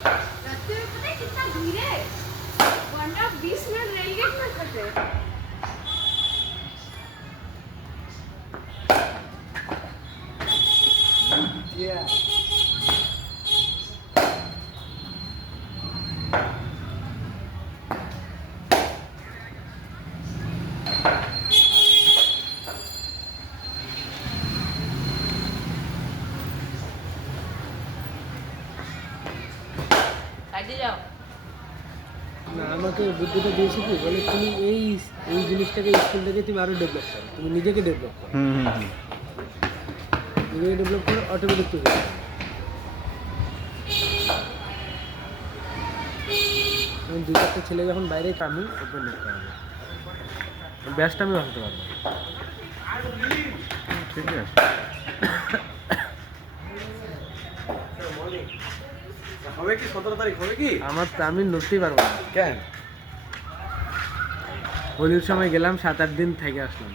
रास्ते में पता है कितना भीड़ है, वरना 20 मिनट रेलगेट में फंसे। না আমাকে বুদ্ধিটা দিয়েছে কি বলে তুমি এই জিনিসটাকে স্কুল থেকে তুমি আরো ডেভেলপ করো, তুমি নিজেকে ডেভেলপ করো, নিজেকে ডেভেলপ করো অটোমেটিক তুমি দুই চারটে ছেলে যখন বাইরে আমি ওপেন করতে হবে, ব্যাসটা আমি ভাবতে পারবো। ঠিক আছে। হবে কি 17 তারিখ হবে কি? আমার তো আমি নড়তেই পারবো না। কেন? হোলির সময় গেলাম 7-8 দিন থেকে আসলাম।